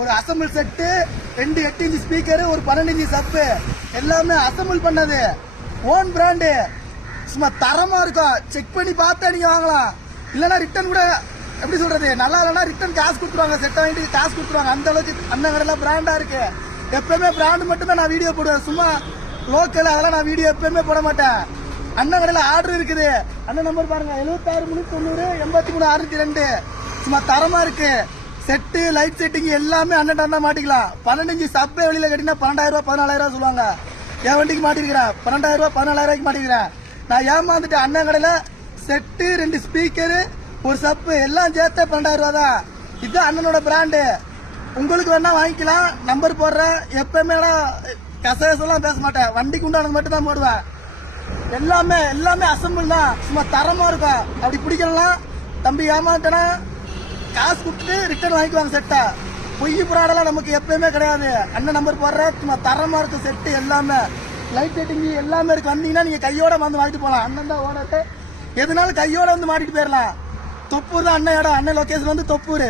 ஒரு assemble set 2 8 inch speaker ஒரு 12 inch சப்பு எல்லாமே அசம்பிள் பண்ணது ஓன் பிராண்டு சும்மா தரமா இருக்கும். செக் பண்ணி பார்த்தா நீங்க வாங்கலாம். இல்லைன்னா ரிட்டர்ன் கூட எப்படி சொல்றது நல்லா இல்லைன்னா ரிட்டர்ன் காசு கொடுத்துருவாங்க. செட் வாங்கிட்டு காசு கொடுத்துருவாங்க. அந்த அளவுக்கு அண்ணன் கடையில பிராண்டா இருக்கு. எப்பவுமே பிராண்ட் மட்டும் தான் நான் வீடியோ போடுவேன். சும்மா லோக்கல் அதெல்லாம் நான் வீடியோ எப்பவுமே போட மாட்டேன். அண்ணன் கடையில ஆர்டர் இருக்குது. அண்ணன் நம்பர் பாருங்க 76 390 83 602. சும்மா தரமா இருக்கு. செட்டு லைட் செட்டிங் எல்லாமே அண்ணன் தான் மாட்டிக்கலாம். 12 இன்ச் சப்பே வெளியில கட்டினா 12,000 ரூபாய் 14,000 ரூபாய் சொல்லுவாங்க. என் வண்டிக்கு மாட்டிருக்கிறேன் 12,000 ரூபாய் 14,000 ரூபாய்க்கு மாட்டிருக்கிறேன். நான் ஏமாந்துட்டு அண்ணன் கடையில செட்டு 2 ஸ்பீக்கரு ஒரு சப்பு எல்லாம் சேர்த்து 12,000 ரூபாய் தான். இதுதான் அண்ணனோட பிராண்டு. உங்களுக்கு வேணா வாங்கிக்கலாம். நம்பர் போடுறேன். எப்பவுமே கசகசெல்லாம் பேச மாட்டேன். வண்டிக்கு உண்டானது மட்டும் தான் போடுவேன். எல்லாமே அசம்பிள் தான். சும்மா தரமா இருக்கும். அப்படி பிடிக்கலாம் தம்பி ஏமாட்டேன்னா காசு கொடுத்துட்டு ரிட்டர்ன் வாங்கிக்குவாங்க செட்டை. பொய் புறாடெல்லாம் நமக்கு எப்பயுமே கிடையாது. அண்ணன் நம்பர் போடுற சும்மா தரமா இருக்கும். செட்டு எல்லாமே லைட் செட்டிங் எல்லாமே இருக்கு. வந்தீங்கன்னா நீங்க கையோட வந்து வாங்கிட்டு போகலாம். அண்ணன் தான் ஓனரு. எதுனாலும் கையோட வந்து மாட்டிட்டு போயிடலாம். தொப்பூர் தான் அண்ணன் இடம். அண்ணன் லொகேஷன் வந்து தொப்பூர்.